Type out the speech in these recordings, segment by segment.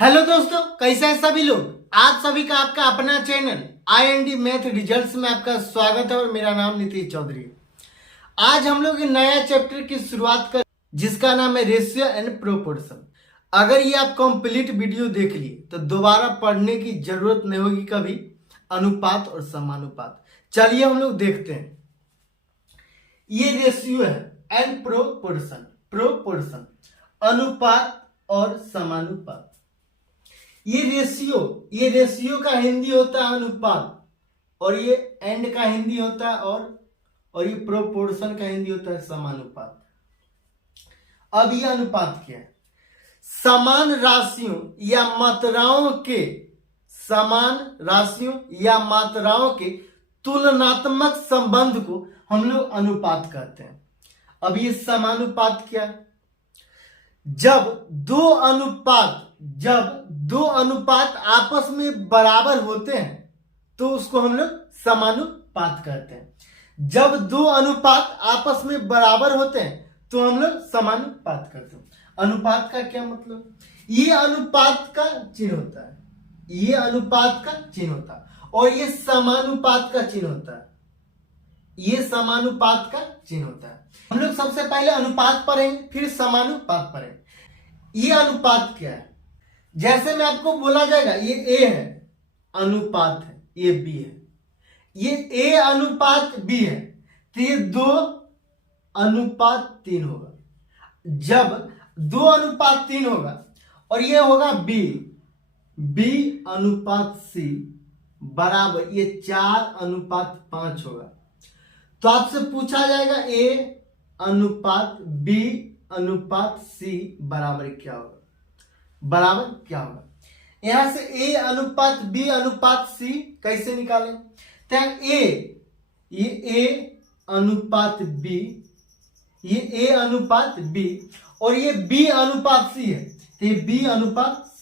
Hello दोस्तों, कैसे हैं सभी लोग। आप सभी का आपका अपना चैनल IND मैथ रिजल्ट्स में आपका स्वागत है और मेरा नाम नीतीश चौधरी। आज हम लोग एक नया चैप्टर की शुरुआत कर जिसका नाम है रेशियो एंड प्रोपोर्शन। अगर ये आप कंप्लीट वीडियो देख लिए तो दोबारा पढ़ने की जरूरत नहीं होगी कभी। अनुपात और समानुपात, चलिए हम लोग देखते हैं। ये रेशियो है एंड प्रोपोर्शन। प्रोपोर्शन अनुपात और समानुपात। ये रेशियो का हिंदी होता है अनुपात, और ये एंड का हिंदी होता है और ये प्रोपोर्शन का हिंदी होता है समानुपात। अब ये अनुपात क्या है? समान राशियों या मात्राओं के तुलनात्मक संबंध को हम लोग अनुपात कहते हैं। अब ये समानुपात क्या है? जब दो अनुपात आपस में बराबर होते हैं तो उसको हम लोग समानुपात कहते हैं। जब दो अनुपात आपस में बराबर होते हैं तो हम लोग समानुपात करते हैं। अनुपात का क्या मतलब? ये अनुपात का चिन्ह होता है, ये अनुपात का चिन्ह होता है, और ये समानुपात का चिन्ह होता है, ये समानुपात का चिन्ह होता है। हम लोग सबसे पहले अनुपात पढ़ेंगे, फिर समानुपात पढ़ेंगे। ये अनुपात क्या है? जैसे में आपको बोला जाएगा ये A है, अनुपात है, ये B है, ये A अनुपात B है, तो ये 2:3 होगा। जब 2:3 होगा और ये होगा B अनुपात C बराबर ये 4:5 होगा, तो आपसे पूछा जाएगा A अनुपात B अनुपात C बराबर क्या होगा? यहां से A अनुपात B अनुपात C कैसे निकालें? तो ये A अनुपात B, ये A अनुपात B और ये B अनुपात C है, तो ये B अनुपात C।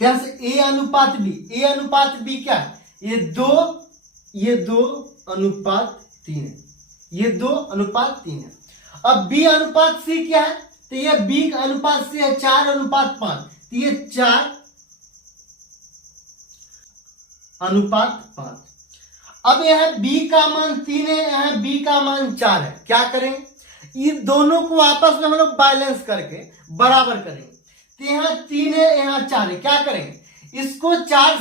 यहां से A अनुपात B क्या है? ये 2:3 है, ये 2:3 है। अब B अनुपात C क्या है? तो ये B अनुपात C है 4:5, तो ये 4:5। अब यह B का मान 3 है, यहां B का मान 4 है। क्या करेंगे? ये दोनों को आपस में हम लोग बैलेंस करके बराबर करेंगे। तो यहाँ 3 है, यहाँ 4 है। क्या करेंगे? इसको 4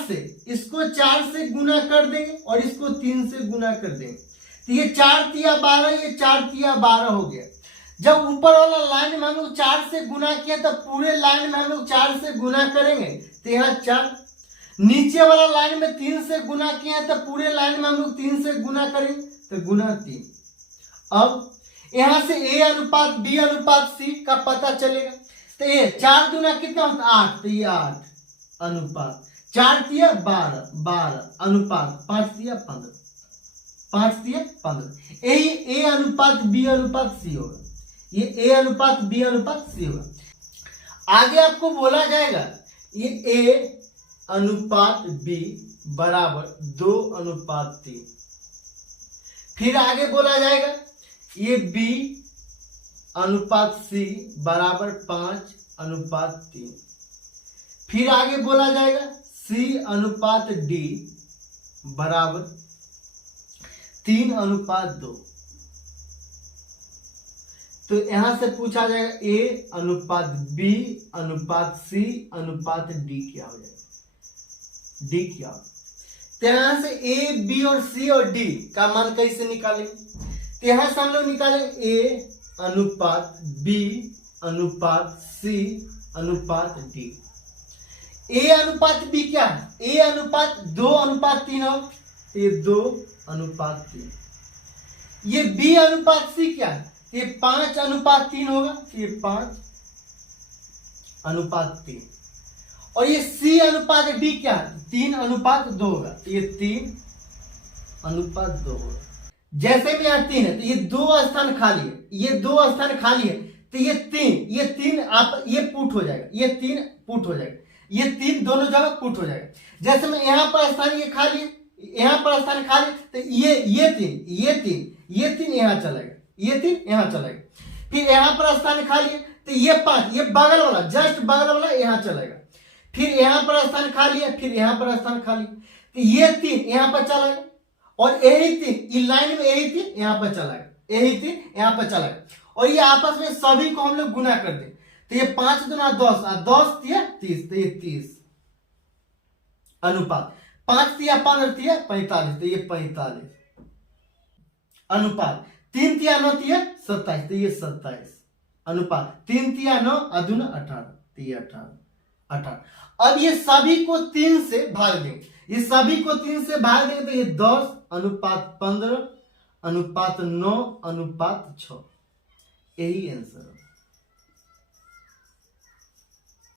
से गुना कर देंगे और इसको 3 से गुना कर देंगे, तो ये 4 तिया 12, ये 4 तिया 12 हो गया। जब ऊपर वाला लाइन में हम लोग 4 से गुना किया तो पूरे लाइन में हम लोग 4 से गुना करेंगे, तो यहाँ 4। नीचे वाला लाइन में 3 से गुना किया है तो पूरे लाइन में हम लोग 3 से गुना करेंगे, तो गुना 3। अब यहां से A अनुपात B अनुपात C का पता चलेगा, तो ये 4 दुना कितना होता है? 8, तो ये 8 अनुपात 4 तिया 12 अनुपात 5 तिया 15। यही A अनुपात B अनुपात C होगा, ये A अनुपात B अनुपात C होगा। आगे आपको बोला जाएगा ये A अनुपात B बराबर 2:3। फिर आगे बोला जाएगा ये B अनुपात C बराबर 5:3। फिर आगे बोला जाएगा C अनुपात D बराबर 3:2। तो यहां से पूछा जाएगा A अनुपात B अनुपात C अनुपात D क्या हो जाएगा? D क्या हो? तो यहां से A B और C और D का मान कैसे निकालेंगे? तो यहां से हम लोग निकालेंगे A अनुपात B अनुपात C अनुपात D। A अनुपात B क्या है? A अनुपात 2:3 हो, ये 2:3। ये B अनुपात C क्या है? ये 5:3 होगा, ये 5:3। और ये C अनुपात D क्या है? 3:2 होगा, ये 3:2 होगा। जैसे भी यहाँ 3 है तो ये 2 स्थान खाली है, ये 2 स्थान खाली है, तो ये 3 आप ये पुट हो जाएगा, ये 3 पुट हो जाएगा, ये 3 दोनों जगह पुट हो जाएगा। जैसे में यहाँ पर स्थान ये खाली है, यहाँ पर स्थान खाली, तो ये 3 यहाँ चलेगा, ये 3 यहाँ चलेगा। फिर यहाँ पर स्थान खाली है तो ये 5, ये बगल वाला, जस्ट बगल वाला यहाँ चलेगा, फिर यहाँ पर स्थान खाली है, फिर यहाँ पर स्थान खाली, तो ये 3 यहाँ पर चलेगा, और यही 3 इस लाइन में, यही 3 यहाँ पर चलेगा, यही 3 यहाँ पर चलेगा, और ये आपस में सभी को हम लोग गुना कर दे, तो ये 5 दूना 10, 10 तिया 30, तो ये 30 अनुपात, 5 तिया 15 तिया 45, तो ये 45 अनुपात, 3 तिया 9 तिया 27, तो ये 27 अनुपात, 3 तिया 9 अदुना 18, तो ये 18। अब ये सभी को 3 से भाग देंगे, ये सभी को 3 से भाग देंगे, तो ये 10 अनुपात 15 अनुपात 9 अनुपात 6, यही आंसर।